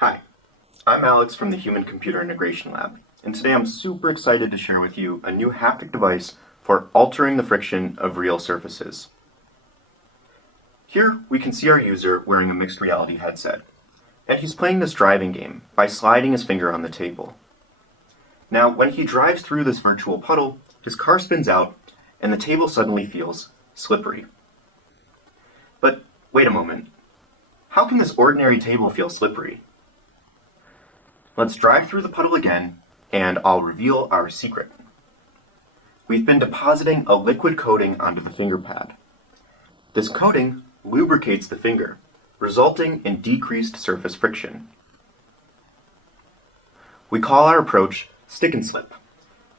Hi, I'm Alex from the Human-Computer Integration Lab, and today I'm super excited to share with you a new haptic device for altering the friction of real surfaces. Here we can see our user wearing a mixed reality headset, and he's playing this driving game by sliding his finger on the table. Now, when he drives through this virtual puddle, his car spins out, and the table suddenly feels slippery. But wait a moment, how can this ordinary table feel slippery? Let's drive through the puddle again, and I'll reveal our secret. We've been depositing a liquid coating onto the finger pad. This coating lubricates the finger, resulting in decreased surface friction. We call our approach Stick&Slip,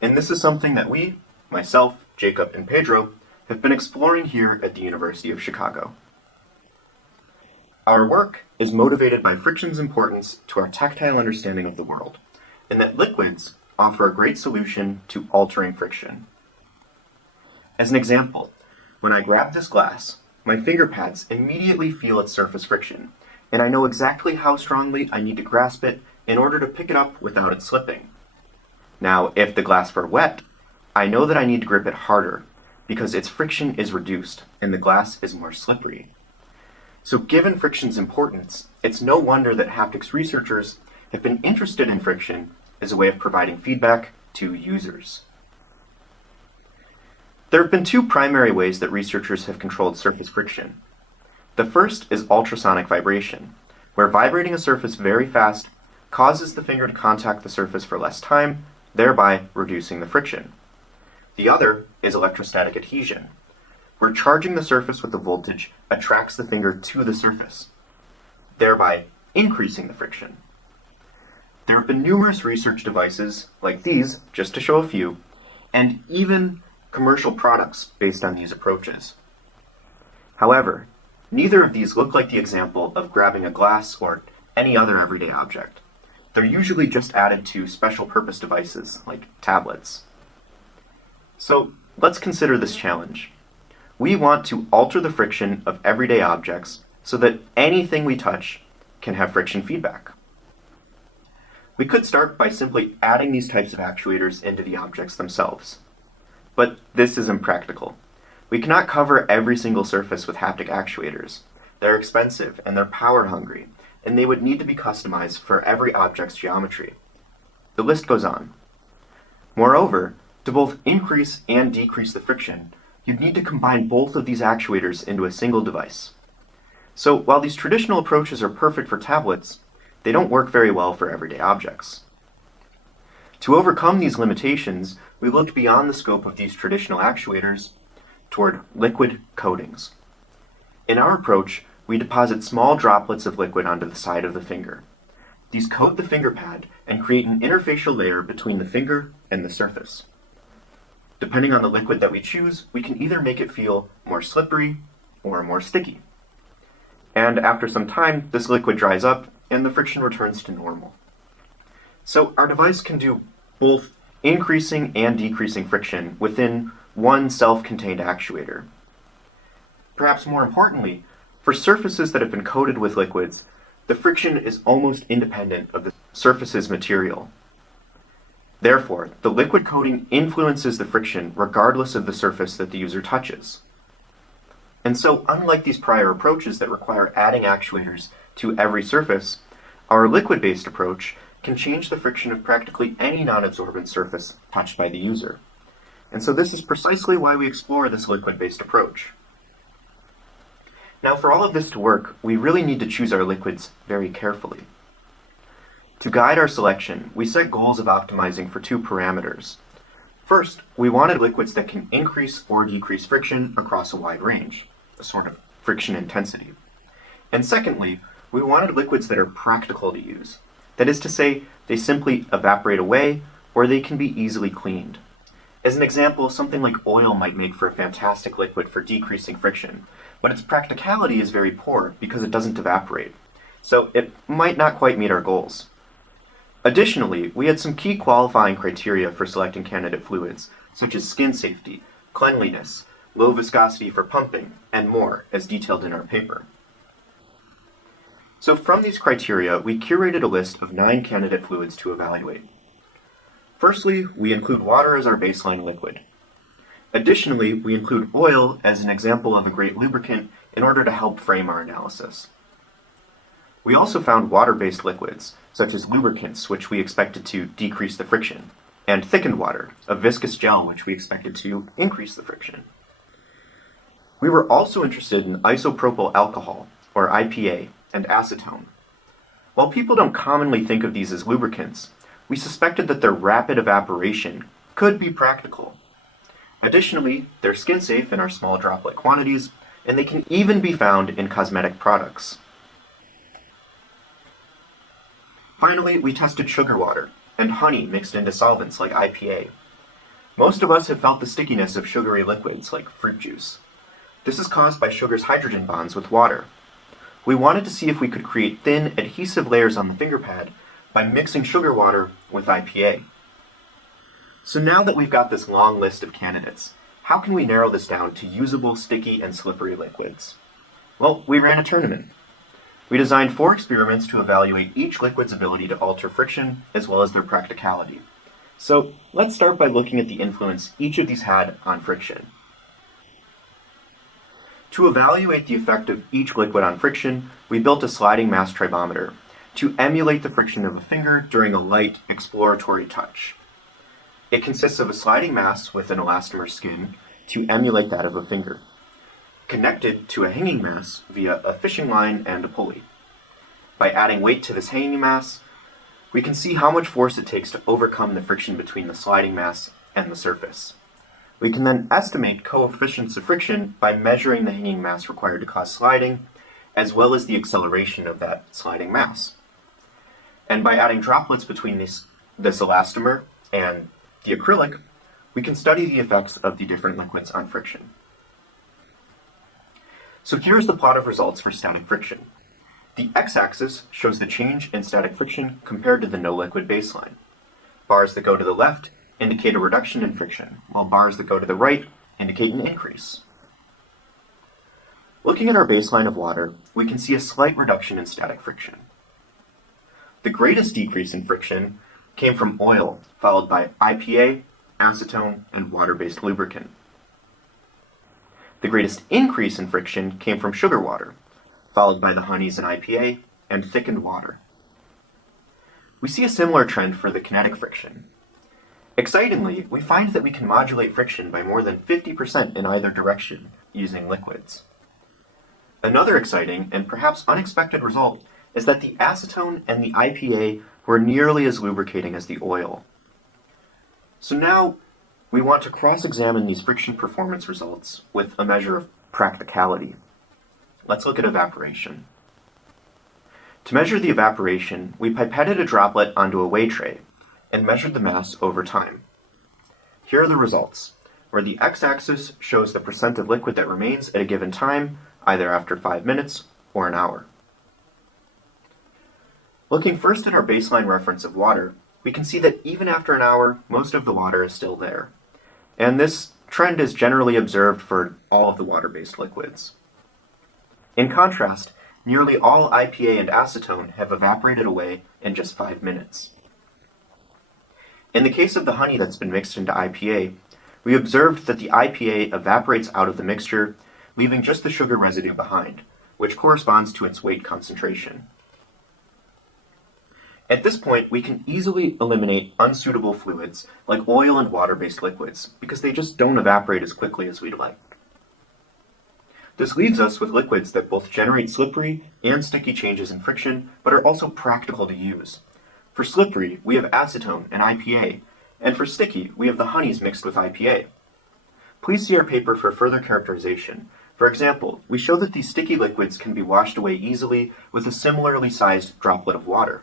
and this is something that we, myself, Jacob, and Pedro, have been exploring here at the University of Chicago. Our work is motivated by friction's importance to our tactile understanding of the world, and that liquids offer a great solution to altering friction. As an example, when I grab this glass, my finger pads immediately feel its surface friction, and I know exactly how strongly I need to grasp it in order to pick it up without it slipping. Now, if the glass were wet, I know that I need to grip it harder, because its friction is reduced and the glass is more slippery. So given friction's importance, it's no wonder that haptics researchers have been interested in friction as a way of providing feedback to users. There have been two primary ways that researchers have controlled surface friction. The first is ultrasonic vibration, where vibrating a surface very fast causes the finger to contact the surface for less time, thereby reducing the friction. The other is electrostatic adhesion, where charging the surface with the voltage attracts the finger to the surface, thereby increasing the friction. There have been numerous research devices like these, just to show a few, and even commercial products based on these approaches. However, neither of these look like the example of grabbing a glass or any other everyday object. They're usually just added to special purpose devices like tablets. So let's consider this challenge. We want to alter the friction of everyday objects so that anything we touch can have friction feedback. We could start by simply adding these types of actuators into the objects themselves. But this is impractical. We cannot cover every single surface with haptic actuators. They're expensive and they're power hungry, and they would need to be customized for every object's geometry. The list goes on. Moreover, to both increase and decrease the friction, you'd need to combine both of these actuators into a single device. So while these traditional approaches are perfect for tablets, they don't work very well for everyday objects. To overcome these limitations, we looked beyond the scope of these traditional actuators toward liquid coatings. In our approach, we deposit small droplets of liquid onto the side of the finger. These coat the finger pad and create an interfacial layer between the finger and the surface. Depending on the liquid that we choose, we can either make it feel more slippery or more sticky. And after some time, this liquid dries up and the friction returns to normal. So our device can do both increasing and decreasing friction within one self-contained actuator. Perhaps more importantly, for surfaces that have been coated with liquids, the friction is almost independent of the surface's material. Therefore, the liquid coating influences the friction regardless of the surface that the user touches. And so, unlike these prior approaches that require adding actuators to every surface, our liquid-based approach can change the friction of practically any non-absorbent surface touched by the user. And so this is precisely why we explore this liquid-based approach. Now, for all of this to work, we really need to choose our liquids very carefully. To guide our selection, we set goals of optimizing for two parameters. First, we wanted liquids that can increase or decrease friction across a wide range, a sort of friction intensity. And secondly, we wanted liquids that are practical to use. That is to say, they simply evaporate away or they can be easily cleaned. As an example, something like oil might make for a fantastic liquid for decreasing friction, but its practicality is very poor because it doesn't evaporate. So it might not quite meet our goals. Additionally, we had some key qualifying criteria for selecting candidate fluids, such as skin safety, cleanliness, low viscosity for pumping, and more, as detailed in our paper. So from these criteria, we curated a list of 9 candidate fluids to evaluate. Firstly, we include water as our baseline liquid. Additionally, we include oil as an example of a great lubricant in order to help frame our analysis. We also found water-based liquids, such as lubricants, which we expected to decrease the friction, and thickened water, a viscous gel which we expected to increase the friction. We were also interested in isopropyl alcohol, or IPA, and acetone. While people don't commonly think of these as lubricants, we suspected that their rapid evaporation could be practical. Additionally, they're skin-safe in our small droplet quantities, and they can even be found in cosmetic products. Finally, we tested sugar water and honey mixed into solvents like IPA. Most of us have felt the stickiness of sugary liquids like fruit juice. This is caused by sugar's hydrogen bonds with water. We wanted to see if we could create thin, adhesive layers on the Fingerpad by mixing sugar water with IPA. So now that we've got this long list of candidates, how can we narrow this down to usable, sticky, and slippery liquids? Well, we ran a tournament. We designed 4 experiments to evaluate each liquid's ability to alter friction, as well as their practicality. So let's start by looking at the influence each of these had on friction. To evaluate the effect of each liquid on friction, we built a sliding mass tribometer to emulate the friction of a finger during a light, exploratory touch. It consists of a sliding mass with an elastomer skin to emulate that of a finger, connected to a hanging mass via a fishing line and a pulley. By adding weight to this hanging mass, we can see how much force it takes to overcome the friction between the sliding mass and the surface. We can then estimate coefficients of friction by measuring the hanging mass required to cause sliding, as well as the acceleration of that sliding mass. And by adding droplets between this elastomer and the acrylic, we can study the effects of the different liquids on friction. So here's the plot of results for static friction. The x-axis shows the change in static friction compared to the no-liquid baseline. Bars that go to the left indicate a reduction in friction, while bars that go to the right indicate an increase. Looking at our baseline of water, we can see a slight reduction in static friction. The greatest decrease in friction came from oil, followed by IPA, acetone, and water-based lubricant. The greatest increase in friction came from sugar water, followed by the honeys and IPA, and thickened water. We see a similar trend for the kinetic friction. Excitingly, we find that we can modulate friction by more than 50% in either direction using liquids. Another exciting and perhaps unexpected result is that the acetone and the IPA were nearly as lubricating as the oil. So now we want to cross-examine these friction performance results with a measure of practicality. Let's look at evaporation. To measure the evaporation, we pipetted a droplet onto a weigh tray and measured the mass over time. Here are the results, where the x-axis shows the percent of liquid that remains at a given time, either after 5 minutes or an hour. Looking first at our baseline reference of water, we can see that even after an hour, most of the water is still there. And this trend is generally observed for all of the water-based liquids. In contrast, nearly all IPA and acetone have evaporated away in just 5 minutes. In the case of the honey that's been mixed into IPA, we observed that the IPA evaporates out of the mixture, leaving just the sugar residue behind, which corresponds to its weight concentration. At this point, we can easily eliminate unsuitable fluids like oil and water-based liquids because they just don't evaporate as quickly as we'd like. This leaves us with liquids that both generate slippery and sticky changes in friction, but are also practical to use. For slippery, we have acetone and IPA, and for sticky, we have the honeys mixed with IPA. Please see our paper for further characterization. For example, we show that these sticky liquids can be washed away easily with a similarly sized droplet of water.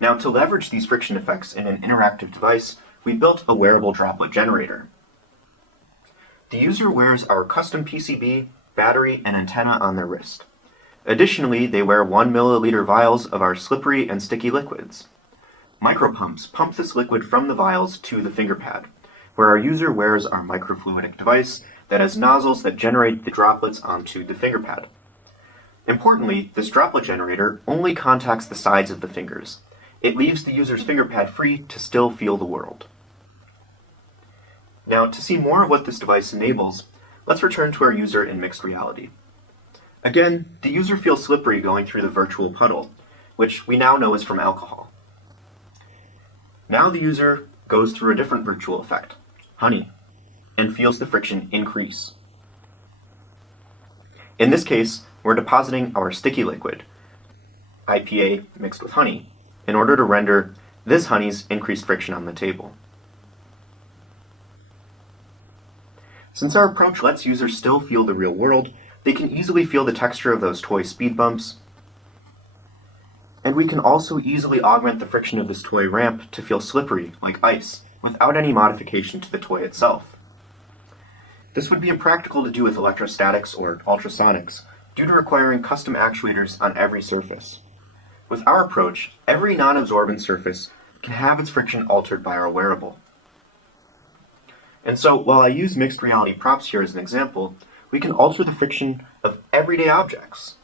Now, to leverage these friction effects in an interactive device, we built a wearable droplet generator. The user wears our custom PCB, battery, and antenna on their wrist. Additionally, they wear 1 milliliter vials of our slippery and sticky liquids. Micropumps pump this liquid from the vials to the Fingerpad, where our user wears our microfluidic device that has nozzles that generate the droplets onto the Fingerpad. Importantly, this droplet generator only contacts the sides of the fingers. It leaves the user's finger pad free to still feel the world. Now, to see more of what this device enables, let's return to our user in mixed reality. Again, the user feels slippery going through the virtual puddle, which we now know is from alcohol. Now the user goes through a different virtual effect, honey, and feels the friction increase. In this case, we're depositing our sticky liquid, IPA mixed with honey, in order to render this honey's increased friction on the table. Since our approach lets users still feel the real world, they can easily feel the texture of those toy speed bumps, and we can also easily augment the friction of this toy ramp to feel slippery, like ice, without any modification to the toy itself. This would be impractical to do with electrostatics or ultrasonics, due to requiring custom actuators on every surface. With our approach, every non-absorbent surface can have its friction altered by our wearable. And so, while I use mixed reality props here as an example, we can alter the friction of everyday objects.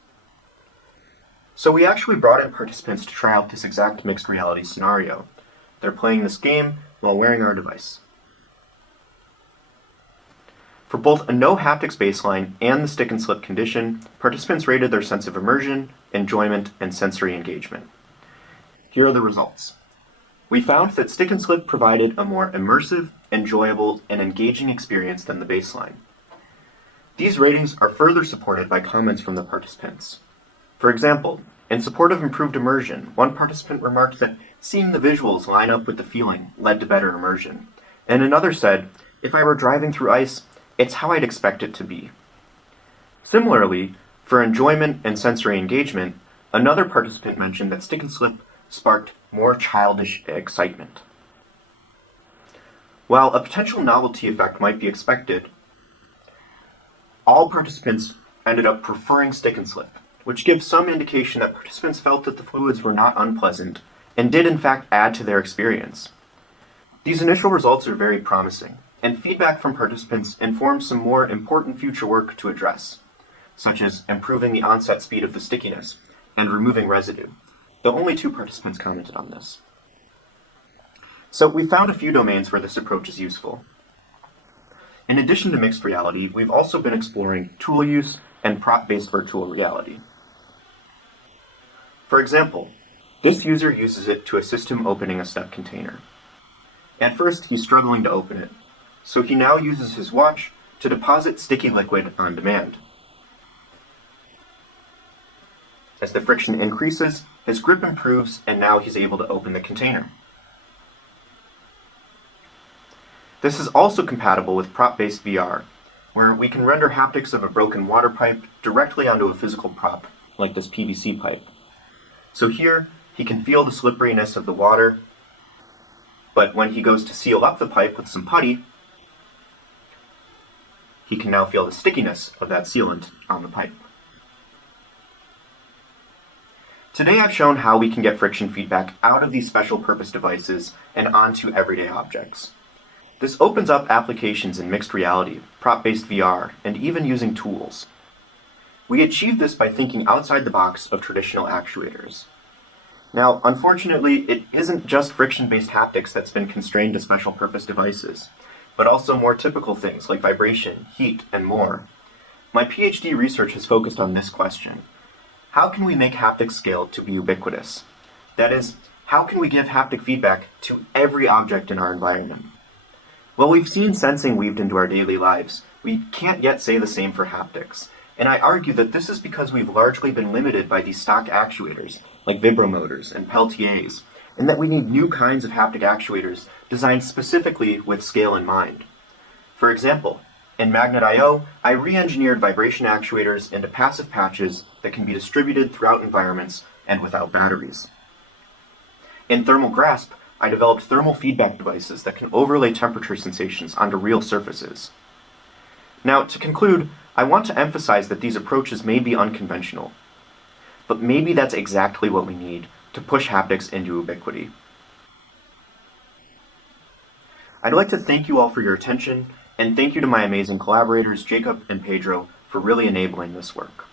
So we actually brought in participants to try out this exact mixed reality scenario. They're playing this game while wearing our device. For both a no haptics baseline and the stick-and-slip condition, participants rated their sense of immersion, enjoyment, and sensory engagement. Here are the results. We found that stick-and-slip provided a more immersive, enjoyable, and engaging experience than the baseline. These ratings are further supported by comments from the participants. For example, in support of improved immersion, one participant remarked that seeing the visuals line up with the feeling led to better immersion, and another said, "If I were driving through ice, it's how I'd expect it to be." Similarly, for enjoyment and sensory engagement, another participant mentioned that stick-and-slip sparked more childish excitement. While a potential novelty effect might be expected, all participants ended up preferring stick-and-slip, which gives some indication that participants felt that the fluids were not unpleasant and did in fact add to their experience. These initial results are very promising, and feedback from participants informs some more important future work to address, such as improving the onset speed of the stickiness and removing residue, though only 2 participants commented on this. So we found a few domains where this approach is useful. In addition to mixed reality, we've also been exploring tool use and prop-based virtual reality. For example, this user uses it to assist him opening a step container. At first, he's struggling to open it, so he now uses his watch to deposit sticky liquid on demand. As the friction increases, his grip improves, and now he's able to open the container. This is also compatible with prop-based VR, where we can render haptics of a broken water pipe directly onto a physical prop, like this PVC pipe. So here, he can feel the slipperiness of the water, but when he goes to seal up the pipe with some putty, he can now feel the stickiness of that sealant on the pipe. Today I've shown how we can get friction feedback out of these special purpose devices and onto everyday objects. This opens up applications in mixed reality, prop-based VR, and even using tools. We achieve this by thinking outside the box of traditional actuators. Now, unfortunately, it isn't just friction-based haptics that's been constrained to special purpose devices, but also more typical things like vibration, heat, and more. My PhD research has focused on this question. How can we make haptics scale to be ubiquitous? That is, how can we give haptic feedback to every object in our environment? Well, we've seen sensing weaved into our daily lives. We can't yet say the same for haptics. And I argue that this is because we've largely been limited by these stock actuators, like vibromotors and Peltiers, and that we need new kinds of haptic actuators designed specifically with scale in mind. For example, in Magnet.io, I re-engineered vibration actuators into passive patches that can be distributed throughout environments and without batteries. In Thermal Grasp, I developed thermal feedback devices that can overlay temperature sensations onto real surfaces. Now, to conclude, I want to emphasize that these approaches may be unconventional, but maybe that's exactly what we need to push haptics into ubiquity. I'd like to thank you all for your attention, and thank you to my amazing collaborators, Jacob and Pedro, for really enabling this work.